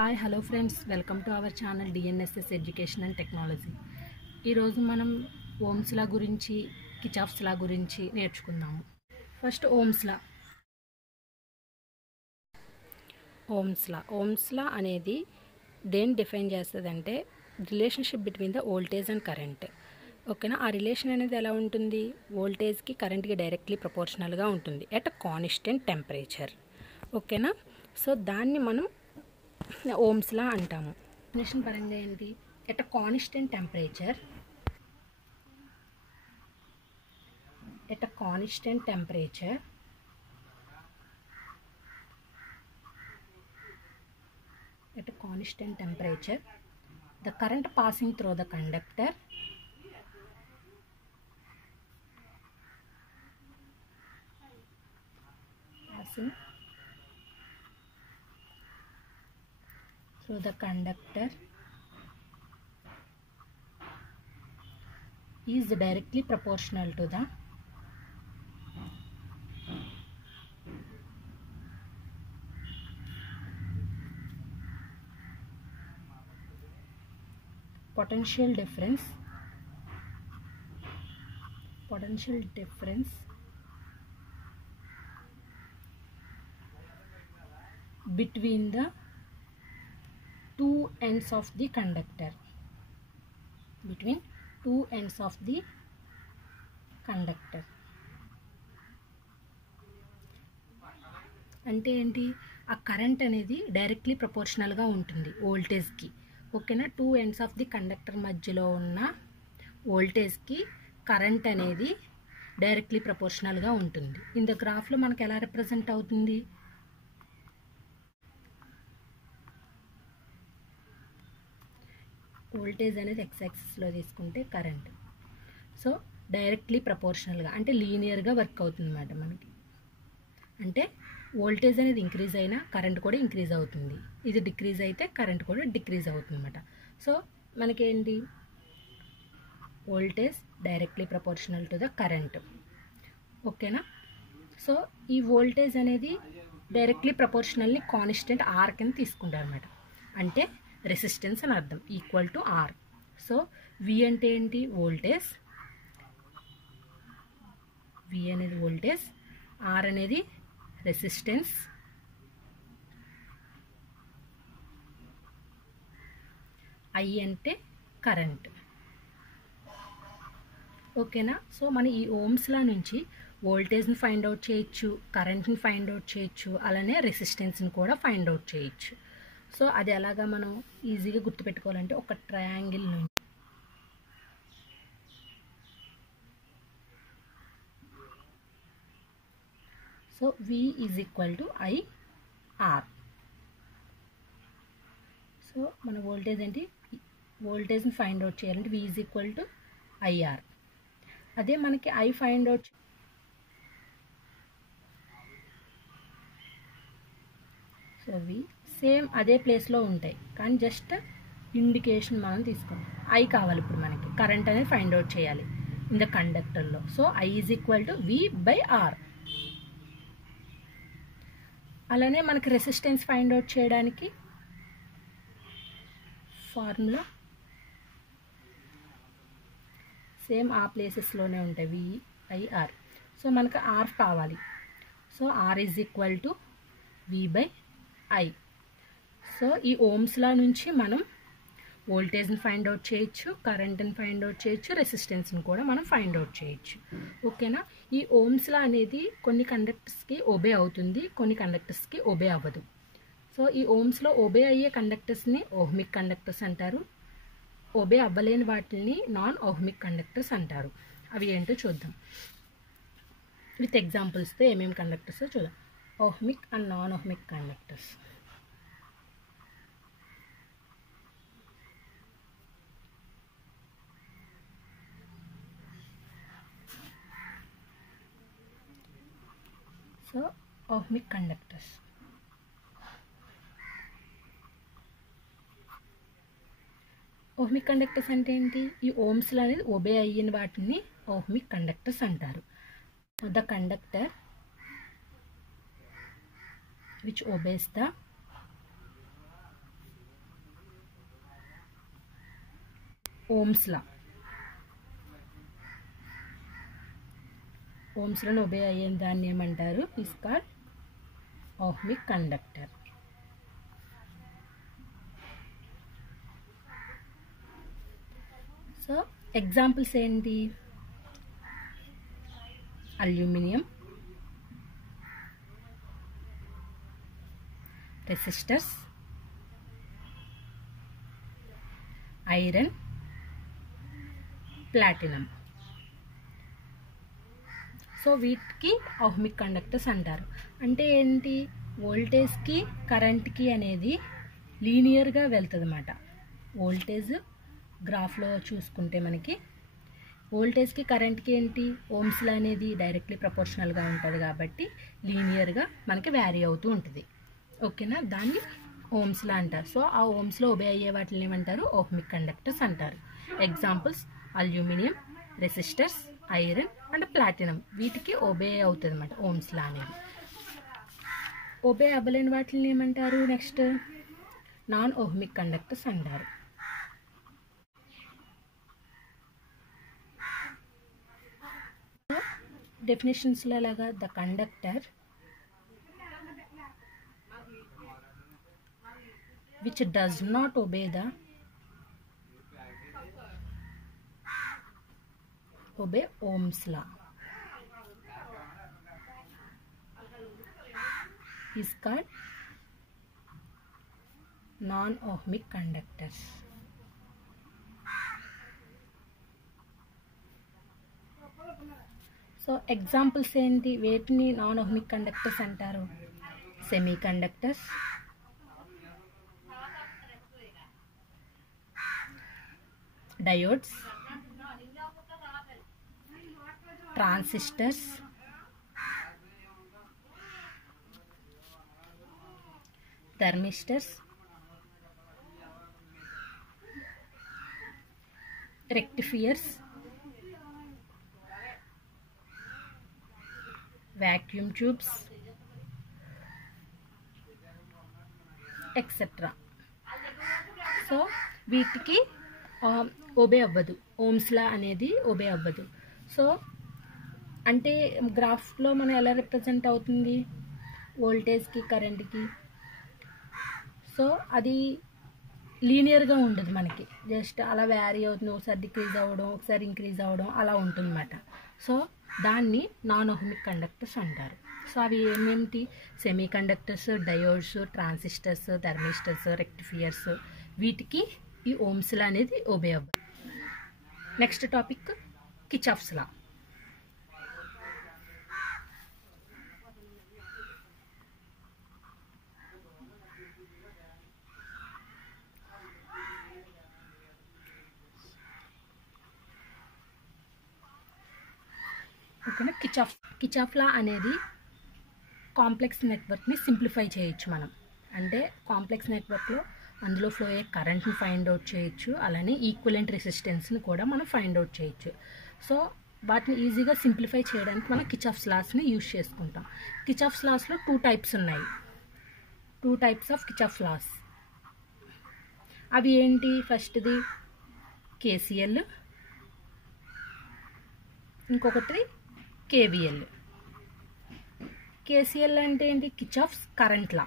Hi hello friends, welcome to our channel DNSS education and technology. ఈరోజు మనం Ohm's లా గురించి, Kirchhoff's law గురించి నేర్చుకుందాము. ఫస్ట్ ఓమ్స్ లా అనేది దేన్ని డిఫైన్ చేస్తుందంటే relationship between the voltage and current. ఓకేనా? ఆ రిలేషన్ అనేది ఎలా ఉంటుంది? వోల్టేజ్కి కరెంట్కి డైరెక్ట్లీ ప్రపోర్షనల్గా ఉంటుంది ఎట్ కాన్స్టెంట్ టెంపరేచర్. ఓకేనా? సో దాన్ని మనం ఓమ్స్ లా అంటాము. డెఫినిషన్ పరంగా ఏంటి? At constant temperature the current passing through the conductor is directly proportional to the potential difference between the two ends of the conductor. అంటే ఏంటి? ఆ కరెంట్ అనేది డైరెక్ట్లీ ప్రపోర్షనల్గా ఉంటుంది వోల్టేజ్కి. ఓకేనా? Two ends of the conductor మధ్యలో ఉన్న వోల్టేజ్కి కరెంట్ అనేది directly ప్రపోర్షనల్గా ఉంటుంది. ఇంత గ్రాఫ్లో మనకు ఎలా రిప్రజెంట్ అవుతుంది? వోల్టేజ్ అనేది ఎక్స్ యాక్సిస్లో తీసుకుంటే కరెంట్, సో డైరెక్ట్లీ ప్రపోర్షనల్గా అంటే లీనియర్గా వర్క్ అవుతుంది అన్నమాట మనకి. అంటే వోల్టేజ్ అనేది ఇంక్రీజ్ అయినా కరెంట్ కూడా ఇంక్రీజ్ అవుతుంది, ఇది డిక్రీజ్ అయితే కరెంట్ కూడా డిక్రీజ్ అవుతుంది అన్నమాట. సో మనకేంటి? Voltage directly proportional to the current. ఓకేనా? సో ఈ వోల్టేజ్ అనేది డైరెక్ట్లీ ప్రపోర్షనల్ని కాన్స్టెంట్ ఆర్ కింద తీసుకుంటారు అన్నమాట. అంటే రెసిస్టెన్స్ అని అర్థం, equal to are. So we అంటే ఏంటి? వోల్టేజ్. వి అనేది వోల్టేజ్, ఆర్ అనేది రెసిస్టెన్స్, ఐ అంటే కరెంట్. ఓకేనా? సో మనం ఈ ఓమ్స్ లా నుంచి వోల్టేజ్ని ఫైండ్ అవుట్ చేయొచ్చు, కరెంట్ని ఫైండ్ అవుట్ చేయొచ్చు, అలానే రెసిస్టెన్స్ని కూడా ఫైండ్ అవుట్ చేయొచ్చు. సో అది ఎలాగా మనం ఈజీగా గుర్తుపెట్టుకోవాలంటే ఒక ట్రయాంగిల్ నుంచి so V is equal to IR. So మన వోల్టేజ్ ఏంటి? వోల్టేజ్ని ఫైండ్ అవుట్ చేయాలంటే V is equal to IR. అదే మనకి I find out so V same అదే ప్లేస్లో ఉంటాయి, కానీ జస్ట్ ఇండికేషన్ మనం తీసుకుంటాం. I కావాలి ఇప్పుడు మనకి, కరెంట్ అనేది ఫైండ్ అవుట్ చేయాలి ఇన్ ద కండక్టర్లో. So I is equal to V/R. అలానే మనకి రెసిస్టెన్స్ ఫైండ్ అవుట్ చేయడానికి ఫార్ములా సేమ్ ఆ ప్లేసెస్లోనే ఉంటాయి, VIR. సో మనకు R కావాలి, so R is equal to V/I. So ఈ ఓమ్స్ లా నుంచి మనం వోల్టేజ్ని ఫైండ్ అవుట్ చేయొచ్చు, కరెంట్ని ఫైండ్ అవుట్ చేయొచ్చు, రెసిస్టెన్స్ని కూడా మనం ఫైండ్ అవుట్ చేయొచ్చు. ఓకేనా? ఈ ఓమ్స్ లా అనేది కొన్ని కండక్టర్స్కి ఒబే అవుతుంది, కొన్ని కండక్టర్స్కి ఒబే అవ్వదు. సో ఈ ఓమ్స్లో ఒబే అయ్యే కండక్టర్స్ని ఓహ్మిక్ కండక్టర్స్ అంటారు, ఒబే అవ్వలేని వాటిని నాన్ ఓహ్మిక్ కండక్టర్స్ అంటారు. అవి ఏంటో చూద్దాం విత్ ఎగ్జాంపుల్స్తో. ఏమేమి కండక్టర్స్ చూద్దాం. Ohmic and non ohmic conductors. So ohmic conductors. Ohmic conductors అంటే ఏంటి? ఈ ఓమ్స్లో అనేది ఒబే అయ్యిన వాటిని ఓహ్మిక్ కండక్టర్స్ అంటారు. The conductor which obeys the Ohm's law, Ohm's లను ఒబే అయ్యే దాన్ని ఏమంటారు? Is called ohmic conductor. So examples ఏంటి? Aluminium, resistors, iron, platinum. So వీటికి ఓహ్మిక్ కండక్టర్స్ అంటారు. అంటే ఏంటి? వోల్టేజ్కి కరెంట్కి అనేది లీనియర్గా వెళ్తుంది అన్నమాట. వోల్టేజ్ గ్రాఫ్లో చూసుకుంటే మనకి వోల్టేజ్కి కరెంట్కి ఏంటి? ఓమ్స్ లా అనేది డైరెక్ట్లీ ప్రపోర్షనల్గా ఉంటుంది కాబట్టి లీనియర్గా మనకి వ్యారీ అవుతూ ఉంటుంది. ఓకేనా? దాన్ని ఓమ్స్ లా అంటారు. సో ఆ ఓమ్స్లో ఒబే అయ్యే వాటిని ఏమంటారు? ఓహ్మిక్ కండక్టర్స్ అంటారు. Examples aluminium, resistors, iron and platinum. వీటికి ఒబే అవుతుంది అన్నమాట ఓమ్స్ లా అనేది. ఒబే అవ్వలేని వాటిని ఏమంటారు? నెక్స్ట్ నాన్ ఓహ్మిక్ కండక్టర్స్ అంటారు. డెఫినేషన్స్లో లాగా the conductor which does not obey Ohm's law is called non-ohmic conductors. So examples ఏంటి? వేటిని నాన్ ఓహ్మిక్ కండక్టర్స్ అంటారు? Semi conductors, diodes, transistors, thermistors, rectifiers, vacuum tubes, etc. So వీటికి obey అవ్వదు. Ohm's law అనేది obey అవ్వదు. So అంటే గ్రాఫ్లో మనం ఎలా రిప్రజెంట్ అవుతుంది? వోల్టేజ్కి కరెంట్కి. సో అది లీనియర్గా ఉండదు మనకి, జస్ట్ అలా వ్యారీ అవుతుంది. ఒకసారి డిక్రీజ్ అవ్వడం, ఒకసారి ఇంక్రీజ్ అవ్వడం అలా ఉంటుందన్నమాట. సో దాన్ని నాన్ ఓహ్మిక్ కండక్టర్స్ అంటారు. సో అవి ఏమేంటి? Semi conductors, diodes, transistors, thermistors, rectifiers. వీటికి ఈ ఓమ్స్ లా అనేది ఒబే అవ్వదు. Next topic Kirchhoff's law. ఓకేనా? కిర్చాఫ్ లా అనేది కాంప్లెక్స్ నెట్వర్క్ని సింప్లిఫై చేయొచ్చు మనం. అంటే కాంప్లెక్స్ నెట్వర్క్లో అందులో ఫ్లో అయ్యే కరెంట్ని ఫైండ్ అవుట్ చేయొచ్చు, అలానే ఈక్వలెంట్ రెసిస్టెన్స్ని కూడా మనం ఫైండ్ అవుట్ చేయొచ్చు. సో వాటిని ఈజీగా సింప్లిఫై చేయడానికి మనం కిర్చాఫ్స్ లాస్ని యూజ్ చేసుకుంటాం. కిర్చాఫ్స్ లాస్లో 2 టైప్స్ ఉన్నాయి. 2 టైప్స్ ఆఫ్ కిర్చాఫ్స్ లాస్. అవి ఏంటి? ఫస్ట్ది కేసిఎల్, ఇంకొకటి కేవిఎల్. కేసిఎల్ అంటే ఏంటి? Kirchhoff's current law.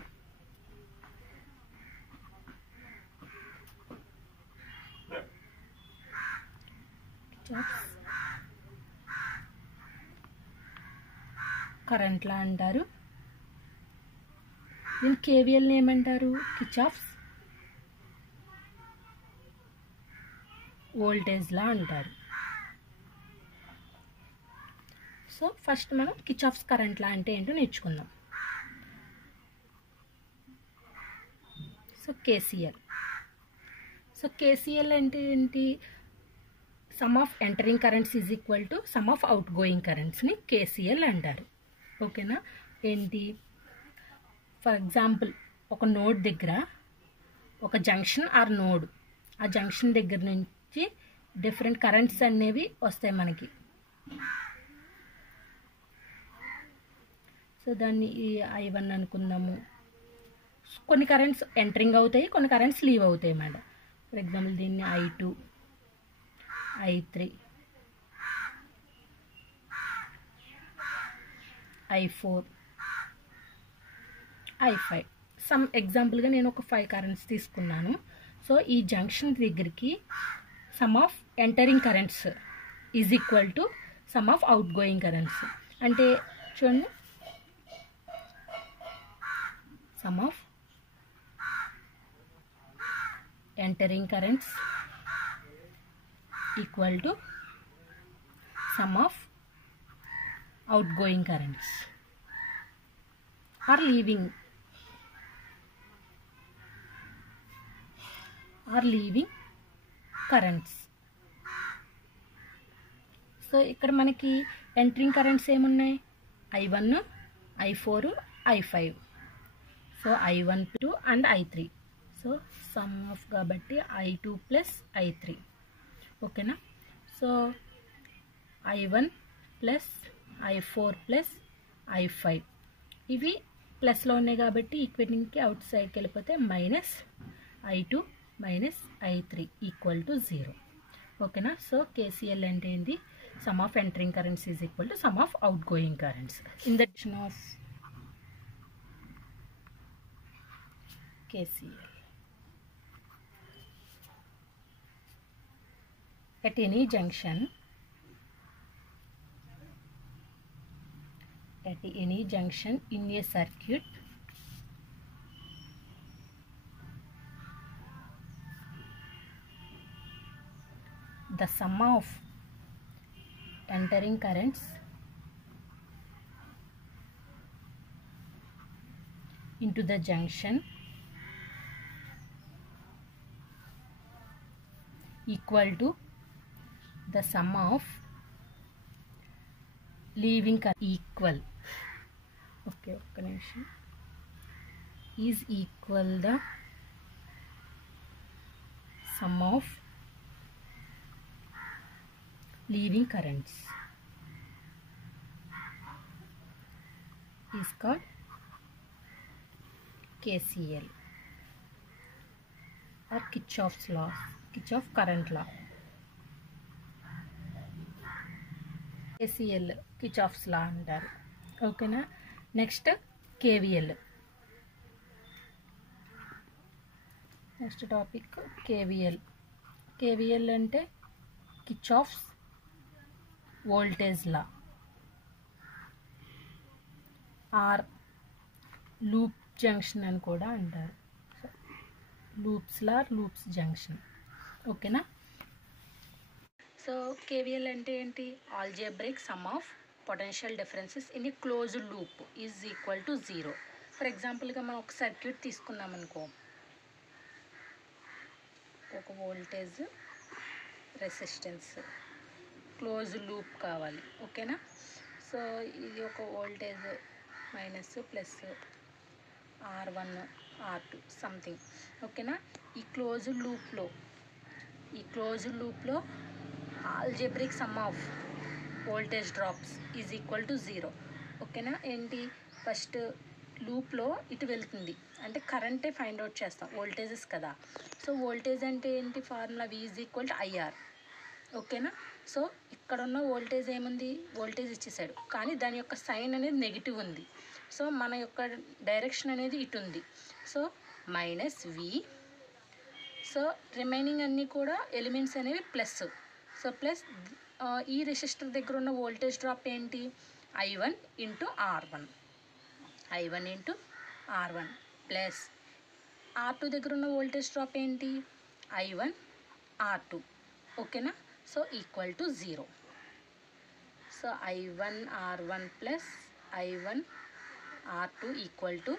Current law అంటారు. దీని కేవిఎల్ని ఏమంటారు? కిర్చాఫ్స్ వోల్టేజ్ లా అంటారు. సో ఫస్ట్ మనం కిర్చాఫ్స్ కరెంట్ లా అంటే ఏంటో నేర్చుకుందాం. So KCL. సో కేసిఎల్ అంటే ఏంటి? Sum of entering currents is equal to sum of outgoing కరెంట్స్ని కేసిఎల్ అంటారు. ఓకేనా? ఏంటి? ఫర్ ఎగ్జాంపుల్ ఒక నోడ్ దగ్గర ఒక జంక్షన్ ఆర్ నోడ్, ఆ జంక్షన్ దగ్గర నుంచి డిఫరెంట్ కరెంట్స్ అనేవి వస్తాయి మనకి. సో దాన్ని I1 అనుకుందాము. కొన్ని కరెంట్స్ ఎంటరింగ్ అవుతాయి, కొన్ని కరెంట్స్ లీవ్ అవుతాయి అన్నమాట. ఫర్ ఎగ్జాంపుల్ దీన్ని I2, I3, I4, I5. Some ఎగ్జాంపుల్గా నేను ఒక 5 కరెంట్స్ తీసుకున్నాను. సో ఈ జంక్షన్ దగ్గరికి sum of entering currents is equal to sum of outgoing currents. అంటే చూడండి, sum of entering currents equal to sum of outgoing currents or leaving currents. So ఇక్కడ మనకి ఎంటరింగ్ కరెంట్స్ ఏమున్నాయి? I1, I4, I5. So I12 and I3. So sum of కాబట్టి I2 plus I3. ఓకేనా? So I1 plus I4 plus I5 ఇవి ప్లస్లో ఉన్నాయి కాబట్టి ఈక్వేటింగ్కి out సైడ్కి వెళ్ళిపోతే minus I2 minus I3 equal to 0. ఓకేనా? సో KCL అంటే ఏంటి? Sum of entering currents is equal to sum of outgoing currents. In the definition of KCL, at any junction in a circuit, the sum of entering currents into the junction equal to the sum of leaving equal. Okay, ఒక్క నిమిషం. is equal the sum of leaving currents is called KCL or Kirchhoff's law, Kirchhoff current law. KCL Kirchhoff's law అంటారు. ఓకేనా? Next KVL. Next topic KVL అంటే Kirchhoff's voltage law or loop junction అని కూడా అంటారు. Loops junction. ఓకేనా? So KVL అంటే ఏంటి? Algebraic sum of potential differences in a closed loop is equal to 0. For ఎగ్జాంపుల్గా మనం ఒక సర్క్యూట్ తీసుకున్నాం అనుకో, ఒక వోల్టేజ్, రెసిస్టెన్స్, క్లోజ్ లూప్ కావాలి. ఓకేనా? సో ఇది ఒక voltage minus plus R1 R2 something. ఓకేనా? ఈ క్లోజ్ లూప్లో algebraic sum of voltage drops is equal to 0. ఓకేనా? ఏంటి? ఫస్ట్ లూప్లో ఇటు వెళ్తుంది అంటే కరెంటే ఫైండ్ అవుట్ చేస్తాం, వోల్టేజెస్ కదా. సో వోల్టేజ్ అంటే ఏంటి? Formula V is equal to IR. ఓకేనా? సో ఇక్కడ ఉన్న వోల్టేజ్ ఏముంది? వోల్టేజ్ ఇచ్చేసాడు, కానీ దాని యొక్క సైన్ అనేది నెగిటివ్ ఉంది. సో మన యొక్క డైరెక్షన్ అనేది ఇటు ఉంది. So minus V. So remaining అన్నీ కూడా ఎలిమెంట్స్ అనేవి ప్లస్. సో ప్లస్ ఈ రెసిస్టర్ దగ్గర ఉన్న వోల్టేజ్ డ్రాప్ ఏంటి? I1 into R1 plus R2 దగ్గర ఉన్న వోల్టేజ్ డ్రాప్ ఏంటి? I1 R2. ఓకేనా? So equal to 0. So I1 R1 plus I1 R2 equal to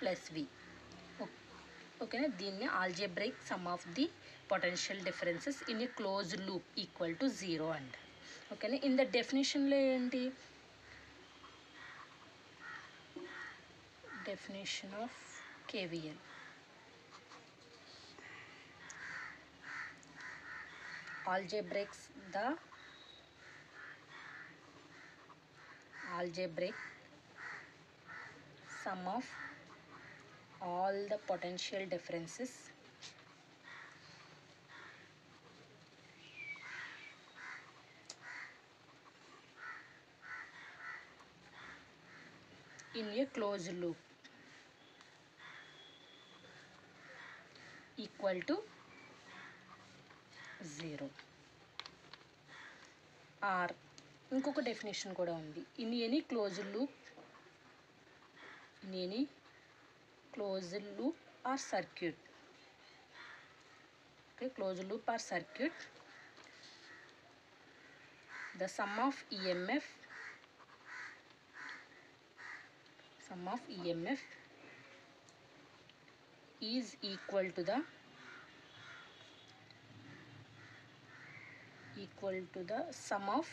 plus V. ఓకేనా? దీన్ని algebraic sum of the potential differences in a closed loop equal to 0 and. ఓకేనా? In the డెఫినేషన్లో ఏంటి? Definition of KVL. algebraic sum of all the potential differences in a closed loop equal to 0. Or ఇంకొక definition కూడా ఉంది. in any closed loop or circuit. Okay, closed loop or circuit, the sum of EMF is equal to the sum of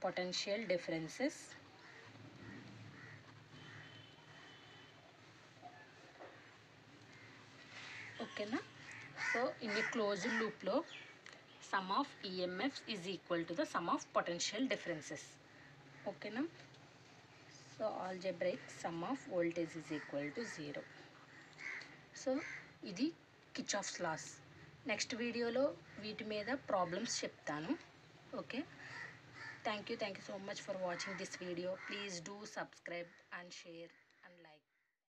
potential differences ఓకేనా. So in a closed లూప్లో sum of EMFs is equal to the sum of potential differences. Okay. So algebraic sum of voltage is equal to 0. So ఇది Kirchhoff's laws. Next వీడియోలో వీటి మీద problems చెప్తాను. Okay. Thank you so much for watching this video. Please do subscribe and share.